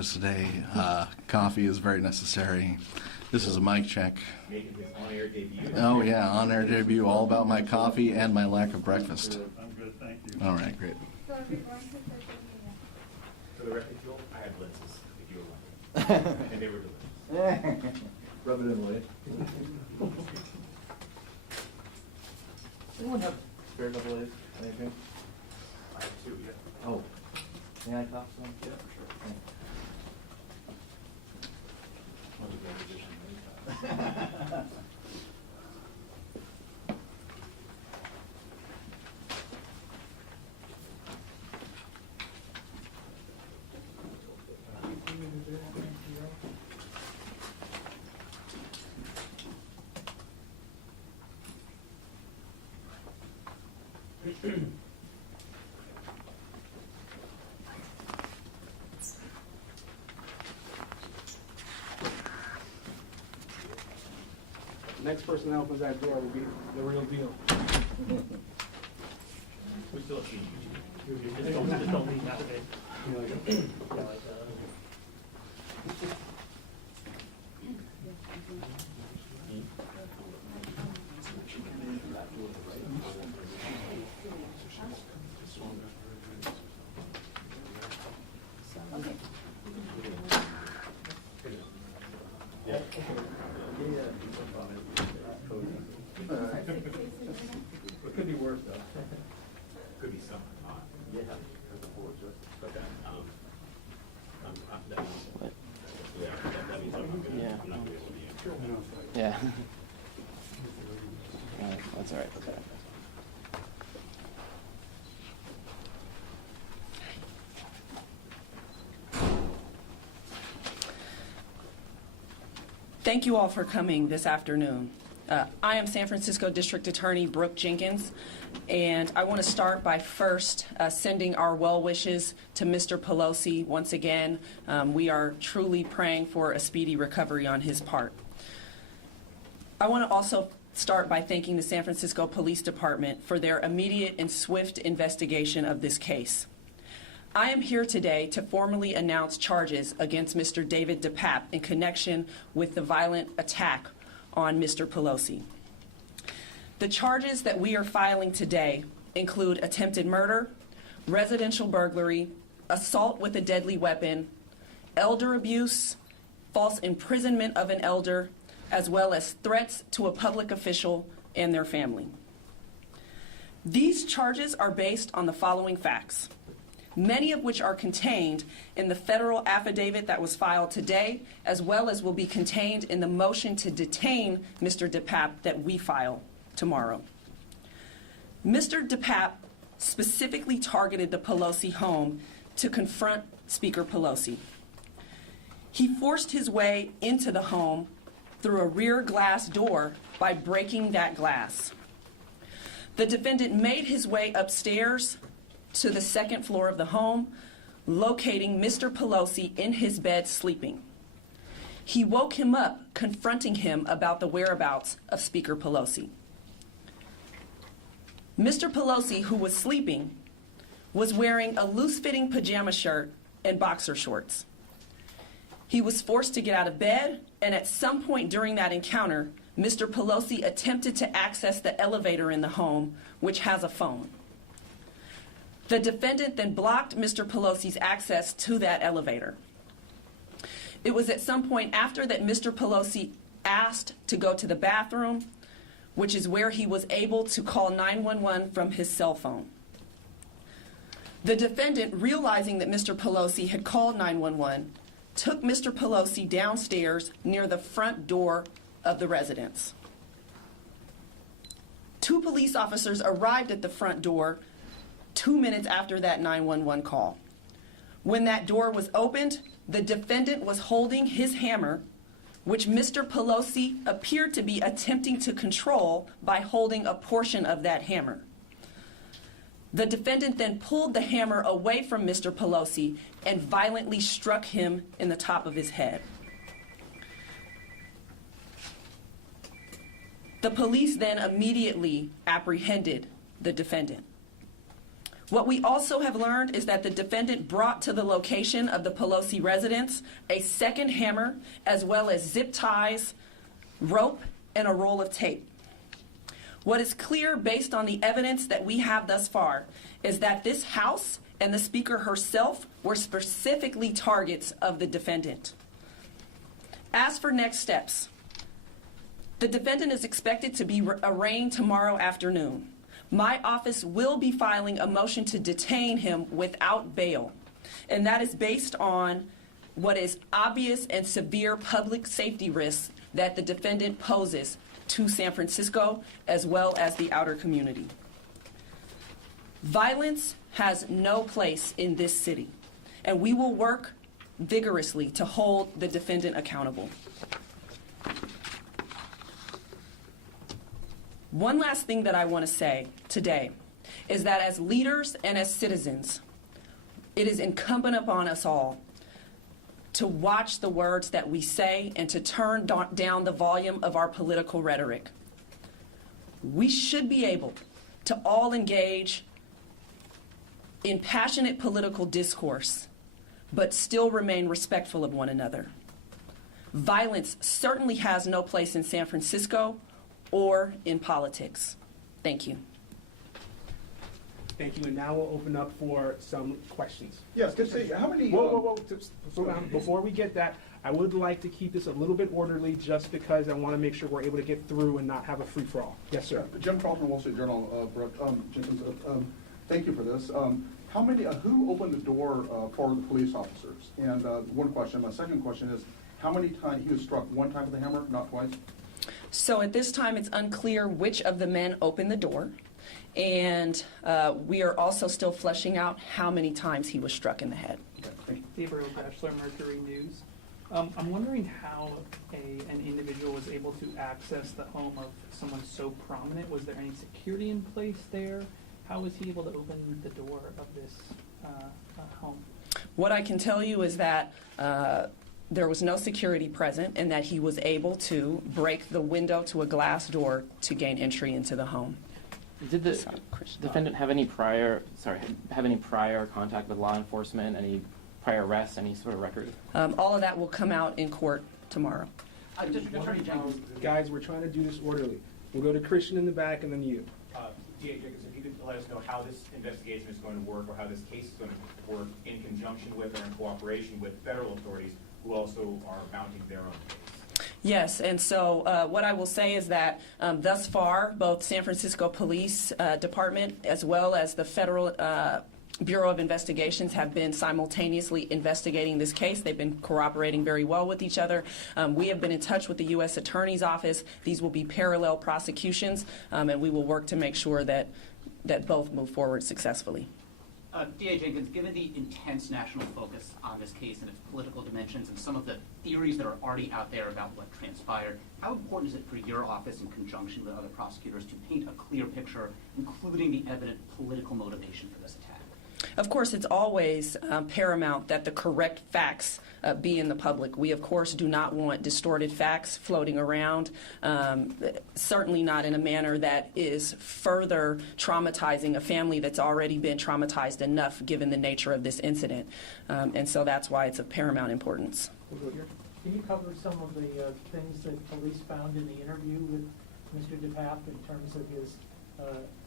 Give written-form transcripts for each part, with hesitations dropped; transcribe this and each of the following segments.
breakfast today. Coffee is very necessary. This is a mic check. Making his on-air debut. Oh yeah, on-air debut, all about my coffee and my lack of breakfast. I'm good, thank you. All right, great. So if you're going to social media. For the record, Joel, I had blitzes, if you were wondering. And they were delicious. Rub it in, will you? Anyone have spare double A's? Anything? I have two, yeah. Oh. May I talk to them? Yeah, for sure. The next person that opens that door will be the real deal. We still have seen you. Just don't lean that way. It could be worse, though. Could be summer, hot. Yeah. But that, that means I'm not gonna, Yeah. I'm not gonna be able to be. Yeah. That's all right. That's all right. Thank you all for coming this afternoon. I am San Francisco District Attorney Brooke Jenkins, and I want to start by first sending our well wishes to Mr. Pelosi once again. We are truly praying for a speedy recovery on his part. I want to also start by thanking the San Francisco Police Department for their immediate and swift investigation of this case. I am here today to formally announce charges against Mr. David DePape in connection with the violent attack on Mr. Pelosi. The charges that we are filing today include attempted murder, residential burglary, assault with a deadly weapon, elder abuse, false imprisonment of an elder, as well as threats to a public official and their family. These charges are based on the following facts, many of which are contained in the federal affidavit that was filed today, as well as will be contained in the motion to detain Mr. DePape that we file tomorrow. Mr. DePape specifically targeted the Pelosi home to confront Speaker Pelosi. He forced his way into the home through a rear glass door by breaking that glass. The defendant made his way upstairs to the second floor of the home, locating Mr. Pelosi in his bed sleeping. He woke him up, confronting him about the whereabouts of Speaker Pelosi. Mr. Pelosi, who was sleeping, was wearing a loose-fitting pajama shirt and boxer shorts. He was forced to get out of bed, and at some point during that encounter, Mr. Pelosi attempted to access the elevator in the home, which has a phone. The defendant then blocked Mr. Pelosi's access to that elevator. It was at some point after that Mr. Pelosi asked to go to the bathroom, which is where he was able to call 911 from his cell phone. The defendant, realizing that Mr. Pelosi had called 911, took Mr. Pelosi downstairs near the front door of the residence. 2 police officers arrived at the front door 2 minutes after that 911 call. When that door was opened, the defendant was holding his hammer, which Mr. Pelosi appeared to be attempting to control by holding a portion of that hammer. The defendant then pulled the hammer away from Mr. Pelosi and violently struck him in the top of his head. The police then immediately apprehended the defendant. What we also have learned is that the defendant brought to the location of the Pelosi residence a second hammer, as well as zip ties, rope, and a roll of tape. What is clear based on the evidence that we have thus far is that this House and the Speaker herself were specifically targets of the defendant. As for next steps, the defendant is expected to be arraigned tomorrow afternoon. My office will be filing a motion to detain him without bail, and that is based on what is obvious and severe public safety risks that the defendant poses to San Francisco as well as the outer community. Violence has no place in this city, and we will work vigorously to hold the defendant accountable. One last thing that I want to say today is that as leaders and as citizens, it is incumbent upon us all to watch the words that we say and to turn down the volume of our political rhetoric. We should be able to all engage in passionate political discourse, but still remain respectful of one another. Violence certainly has no place in San Francisco or in politics. Thank you. Thank you, and now we'll open up for some questions. Yes, could say, how many? Whoa, slow down. Before we get that, I would like to keep this a little bit orderly just because I want to make sure we're able to get through and not have a free-for-all. Yes, sir. Jim Crawford, Wall Street Journal, Brooke, Jenkins, thank you for this. How many, who opened the door for the police officers? And one question. My second question is, how many times, he was struck one time with a hammer, not twice? So at this time, it's unclear which of the men opened the door, and we are also still fleshing out how many times he was struck in the head. Gabriel Bachelor, Mercury News. I'm wondering how an individual was able to access the home of someone so prominent. Was there any security in place there? How was he able to open the door of this home? What I can tell you is that there was no security present and that he was able to break the window to a glass door to gain entry into the home. Did the defendant have any prior contact with law enforcement, any prior arrests, any sort of record? All of that will come out in court tomorrow. District Attorney Jenkins. Guys, we're trying to do this orderly. We'll go to Christian in the back and then you. DA Jenkins, if you could let us know how this investigation is going to work or how this case is going to work in conjunction with or in cooperation with federal authorities who also are mounting their own case. Yes, and so what I will say is that thus far, both San Francisco Police Department as well as the Federal Bureau of Investigations have been simultaneously investigating this case. They've been cooperating very well with each other. We have been in touch with the U.S. Attorney's Office. These will be parallel prosecutions, and we will work to make sure that both move forward successfully. D.A. Jenkins, given the intense national focus on this case and its political dimensions and some of the theories that are already out there about what transpired, how important is it for your office in conjunction with other prosecutors to paint a clear picture, including the evident political motivation for this attack? Of course, it's always paramount that the correct facts be in the public. We, of course, do not want distorted facts floating around, certainly not in a manner that is further traumatizing a family that's already been traumatized enough given the nature of this incident. And so that's why it's of paramount importance. Can you cover some of the things that police found in the interview with Mr. DePape in terms of his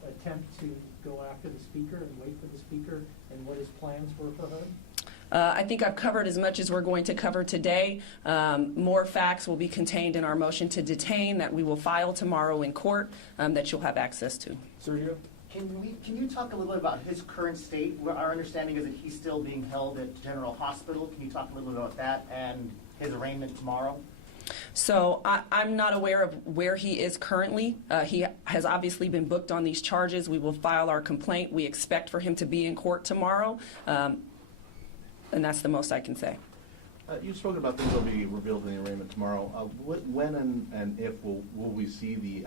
attempt to go after the speaker and wait for the speaker and what his plans were for her? I think I've covered as much as we're going to cover today. More facts will be contained in our motion to detain that we will file tomorrow in court that you'll have access to. Sergio? Can you talk a little bit about his current state? Our understanding is that he's still being held at General Hospital. Can you talk a little bit about that and his arraignment tomorrow? So I'm not aware of where he is currently. He has obviously been booked on these charges. We will file our complaint. We expect for him to be in court tomorrow, and that's the most I can say. You've spoken about things that will be revealed in the arraignment tomorrow. When and if will we see the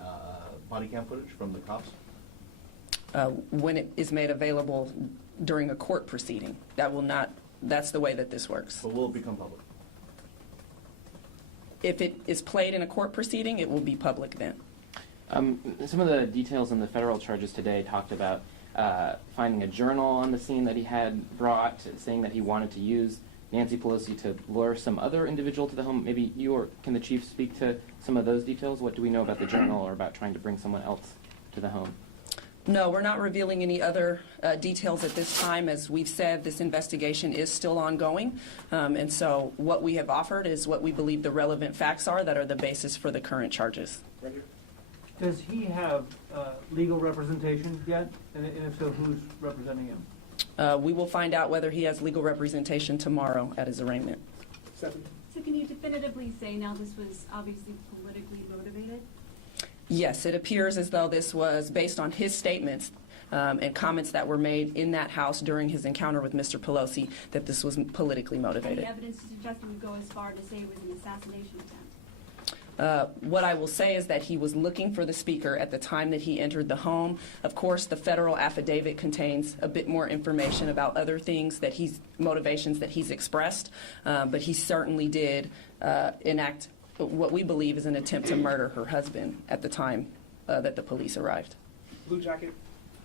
body cam footage from the cops? When it is made available during a court proceeding. That's the way that this works. But will it become public? If it is played in a court proceeding, it will be public then. Some of the details in the federal charges today talked about finding a journal on the scene that he had brought, saying that he wanted to use Nancy Pelosi to lure some other individual to the home. Maybe you or can the chief speak to some of those details? What do we know about the journal or about trying to bring someone else to the home? No, we're not revealing any other details at this time. As we've said, this investigation is still ongoing. And so what we have offered is what we believe the relevant facts are that are the basis for the current charges. Right here. Does he have legal representation yet? And if so, who's representing him? We will find out whether he has legal representation tomorrow at his arraignment. Stephanie? So can you definitively say now this was obviously politically motivated? Yes, it appears as though this was based on his statements and comments that were made in that house during his encounter with Mr. Pelosi, that this was politically motivated. Any evidence to suggest he would go as far to say it was an assassination attempt? What I will say is that he was looking for the speaker at the time that he entered the home. Of course, the federal affidavit contains a bit more information about other things that motivations that he's expressed, but he certainly did enact what we believe is an attempt to murder her husband at the time that the police arrived. Blue jacket.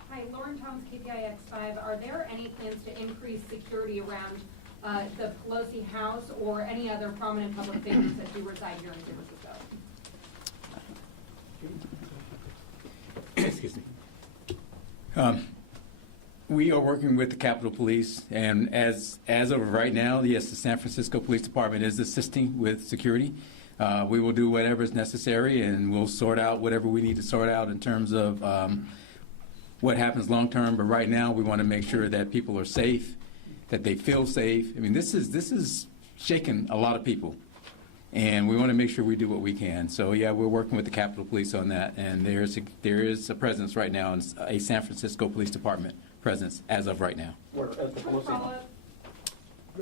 Hi, Lauren Thomas, KPI X5. Are there any plans to increase security around the Pelosi house or any other prominent public figures that do reside here in San Francisco? Excuse me. We are working with the Capitol Police, and as of right now, yes, the San Francisco Police Department is assisting with security. We will do whatever is necessary, and we'll sort out whatever we need to sort out in terms of what happens long term. But right now, we want to make sure that people are safe, that they feel safe. I mean, this is shaking a lot of people, and we want to make sure we do what we can. So yeah, we're working with the Capitol Police on that, and there is a presence right now, in a San Francisco Police Department presence as of right now. Where, at the Pelosi?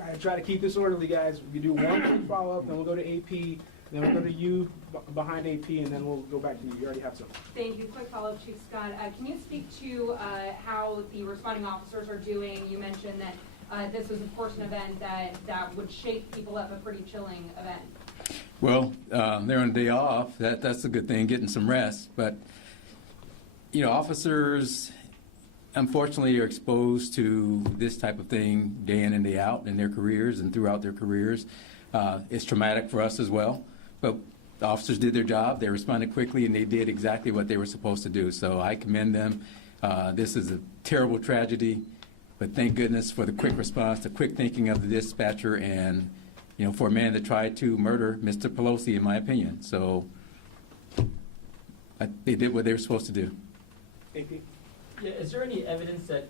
I try to keep this orderly, guys. We do one quick follow-up, then we'll go to AP, then we'll go to you behind AP, and then we'll go back to you. You already have some. Thank you. Quick follow-up, Chief Scott. Can you speak to how the responding officers are doing? You mentioned that this was, of course, an event that would shake people up, a pretty chilling event. Well, they're on a day off. That's a good thing, getting some rest. But, you know, officers, unfortunately, are exposed to this type of thing day in and day out in their careers and throughout their careers. It's traumatic for us as well. But the officers did their job. They responded quickly, and they did exactly what they were supposed to do. So I commend them. This is a terrible tragedy, but thank goodness for the quick response, the quick thinking of the dispatcher, and you know, for a man to try to murder Mr. Pelosi, in my opinion. So they did what they were supposed to do. AP? Yeah, is there any evidence that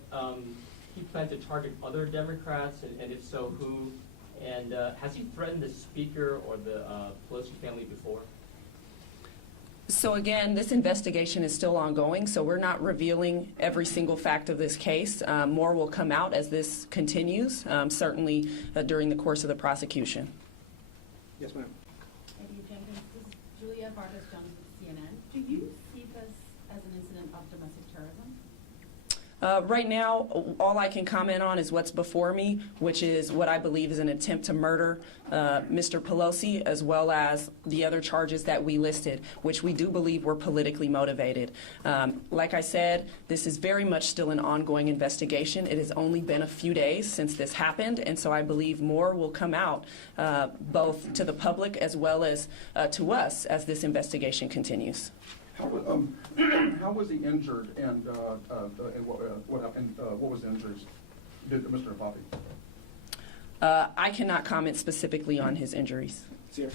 he planned to target other Democrats, and if so, who? And has he threatened the Speaker or the Pelosi family before? So again, this investigation is still ongoing, so we're not revealing every single fact of this case. More will come out as this continues, certainly during the course of the prosecution. Yes, ma'am. Eddie Jenkins, this is Julia Vargas-Jones with CNN. Do you see this as an incident of domestic terrorism? Right now, all I can comment on is what's before me, which is what I believe is an attempt to murder Mr. Pelosi, as well as the other charges that we listed, which we do believe were politically motivated. Like I said, this is very much still an ongoing investigation. It has only been a few days since this happened, and so I believe more will come out, both to the public as well as to us as this investigation continues. How was he injured, and what happened? What was the injuries? Did Mr. DePape? I cannot comment specifically on his injuries. Sir.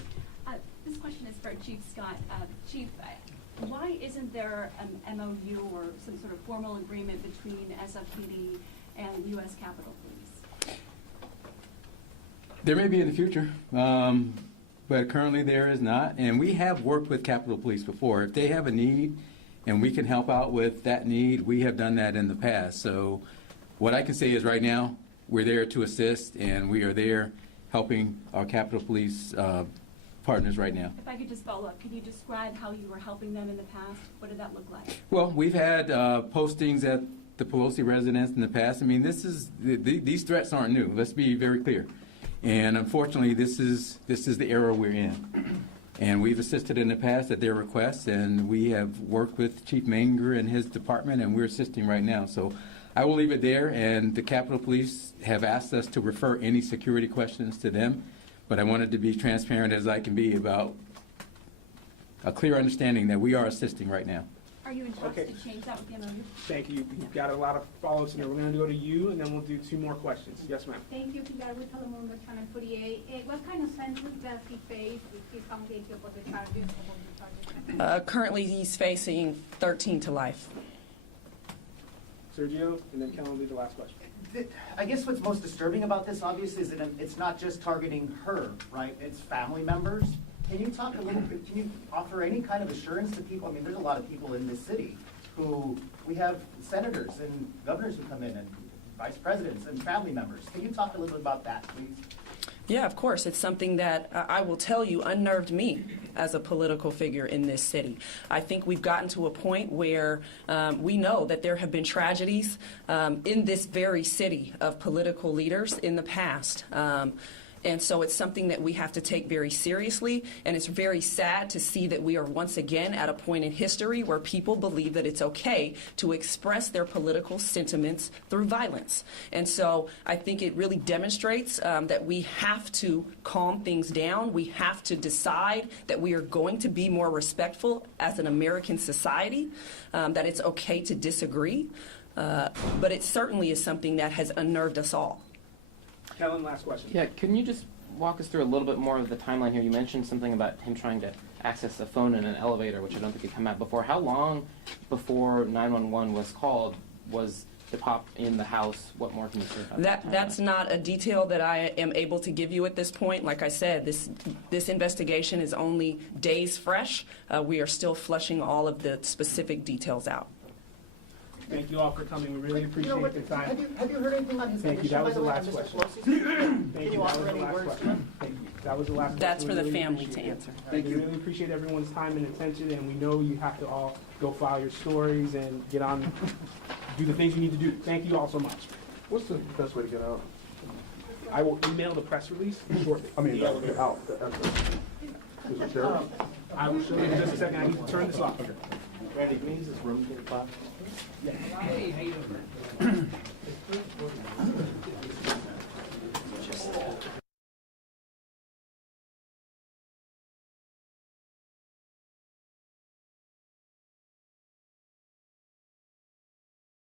This question is for Chief Scott. Chief, why isn't there an MOU or some sort of formal agreement between SFPD and U.S. Capitol Police? There may be in the future. But currently there is not, and we have worked with Capitol Police before. If they have a need and we can help out with that need, we have done that in the past. So what I can say is right now, we're there to assist, and we are there helping our Capitol Police partners right now. If I could just follow up, could you describe how you were helping them in the past? What did that look like? Well, we've had postings at the Pelosi residence in the past. I mean, these threats aren't new. Let's be very clear. And unfortunately, this is the era we're in. And we've assisted in the past at their request, and we have worked with Chief Manger and his department, and we're assisting right now. So I will leave it there, and the Capitol Police have asked us to refer any security questions to them, but I wanted to be transparent as I can be about a clear understanding that we are assisting right now. Are you in talks Okay. to change that with the MOU? Thank you. You've got a lot of follow-ups in there. We're going to go to you, and then we'll do 2 more questions. Yes, ma'am. Thank you, Pilar with Telemundo Channel 48. What kind of sentence does he face if he's found guilty of the charges? Currently, he's facing 13 to life. Sergio, and then Kellen will be the last question. I guess what's most disturbing about this, obviously, is that it's not just targeting her, right? It's family members. Can you talk a little bit, can you offer any kind of assurance to people? I mean, there's a lot of people in this city who, we have senators and governors who come in and vice presidents and family members. Can you talk a little bit about that, please? Yeah, of course. It's something that I will tell you unnerved me as a political figure in this city. I think we've gotten to a point where we know that there have been tragedies in this very city of political leaders in the past. And so it's something that we have to take very seriously, and it's very sad to see that we are once again at a point in history where people believe that it's okay to express their political sentiments through violence. And so I think it really demonstrates that we have to calm things down. We have to decide that we are going to be more respectful as an American society, that it's okay to disagree. But it certainly is something that has unnerved us all. Kellen, last question. Yeah, can you just walk us through a little bit more of the timeline here? You mentioned something about him trying to access a phone in an elevator, which I don't think had come out before. How long before 911 was called was DePape in the house? What more can you say about that? That's not a detail that I am able to give you at this point. Like I said, this investigation is only days fresh. We are still fleshing all of the specific details out. Thank you all for coming. We really appreciate your time. Have you heard anything on his Thank you. condition, That was by the way, last on Mr. question. Pelosi's? Thank Can you That offer was the any last words to question. him? Thank you. That was the last That's question. for the We really family to appreciate it. answer. Thank you. We really appreciate everyone's time and attention, and we know you have to all go file your stories and get on, do the things you need to do. Thank you all so much. What's the best way to get out? I will email the press release shortly. I mean, out. Mr. Sheriff? I will show you in just a second. I need to turn this off. Randy, can we use this room to get a clap? Yeah. Hey, how you doing?